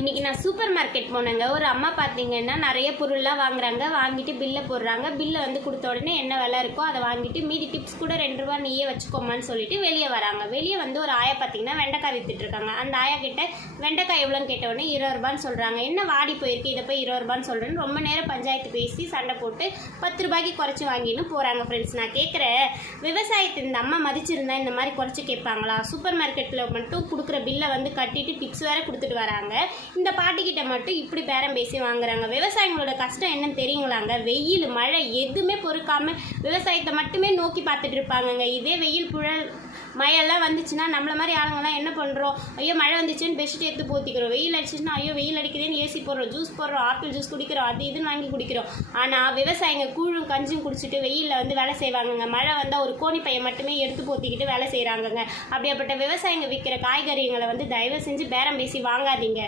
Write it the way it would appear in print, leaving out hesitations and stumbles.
இன்றைக்கி நான் super market போனேங்க. ஒரு அம்மா பார்த்தீங்கன்னா நிறைய பொருள்லாம் வாங்குறாங்க. வாங்கிட்டு பில்லை போடுறாங்க. பில்லை வந்து கொடுத்த உடனே என்ன விலை இருக்கோ அதை வாங்கிட்டு மீதி டிப்ஸ் கூட 2 ரூபா நீயே வச்சுக்கோமான்னு சொல்லிட்டு வெளியே வராங்க. வெளியே வந்து ஒரு ஆயா பார்த்தீங்கன்னா வெண்டைக்காய் விற்றுட்ருக்காங்க. அந்த ஆயா கிட்ட வெண்டைக்காய் எவ்வளோன்னு கேட்ட உடனே 20 ரூபான்னு சொல்கிறாங்க. என்ன வாடி போயிருக்கு, இதை போய் 20 ரூபான்னு சொல்கிறேன்னு ரொம்ப நேரம் பஞ்சாயத்து பேசி சண்டை போட்டு 10 ரூபாய்க்கு குறைச்சி வாங்கின்னு போகிறாங்க. ஃப்ரெண்ட்ஸ், நான் கேட்குறேன், விவசாயத்தை இந்த அம்மா மதிச்சிருந்தா இந்த மாதிரி குறைச்சி கேட்பாங்களா? சூப்பர் மார்க்கெட்டில் மட்டும் கொடுக்குற பில்லை வந்து கட்டிட்டு டிப்ஸ் வேறு கொடுத்துட்டு வராங்க. இந்த பாட்டிக்கிட்ட மட்டும் இப்படி பேரம் பேசி வாங்குறாங்க. விவசாயிகளோட கஷ்டம் என்னன்னு தெரியுங்களாங்க? வெயில் மழை எதுவுமே பொறுக்காம விவசாயத்தை மட்டுமே நோக்கி பார்த்துட்டு இருப்பாங்கங்க. இதே வெயில் புழல் மழையெல்லாம் வந்துச்சுன்னா நம்மள மாதிரி ஆளுங்கெல்லாம் என்ன பண்ணுறோம்? ஐயோ மழை வந்துச்சுன்னு பெட்ஷீட் எடுத்து போத்திக்கிறோம். வெயில் அடிச்சுன்னா ஐயோ வெயில் அடிக்குதுன்னு ஏசி போடுறோம், ஜூஸ் போடுறோம், ஆப்பிள் ஜூஸ் குடிக்கிறோம், அது இதுன்னு வாங்கி குடிக்கிறோம். ஆனால் விவசாயிங்க கூழும் கஞ்சும் குடிச்சிட்டு வெயிலில் வந்து வேலை செய்வாங்கங்க. மழை வந்தால் ஒரு கோணி பையை மட்டுமே எடுத்து போத்திக்கிட்டு வேலை செய்கிறாங்கங்க. அப்படியாப்பட்ட விவசாயிங்க விற்கிற காய்கறிகளை வந்து தயவு செஞ்சு பேரம் பேசி வாங்காதீங்க.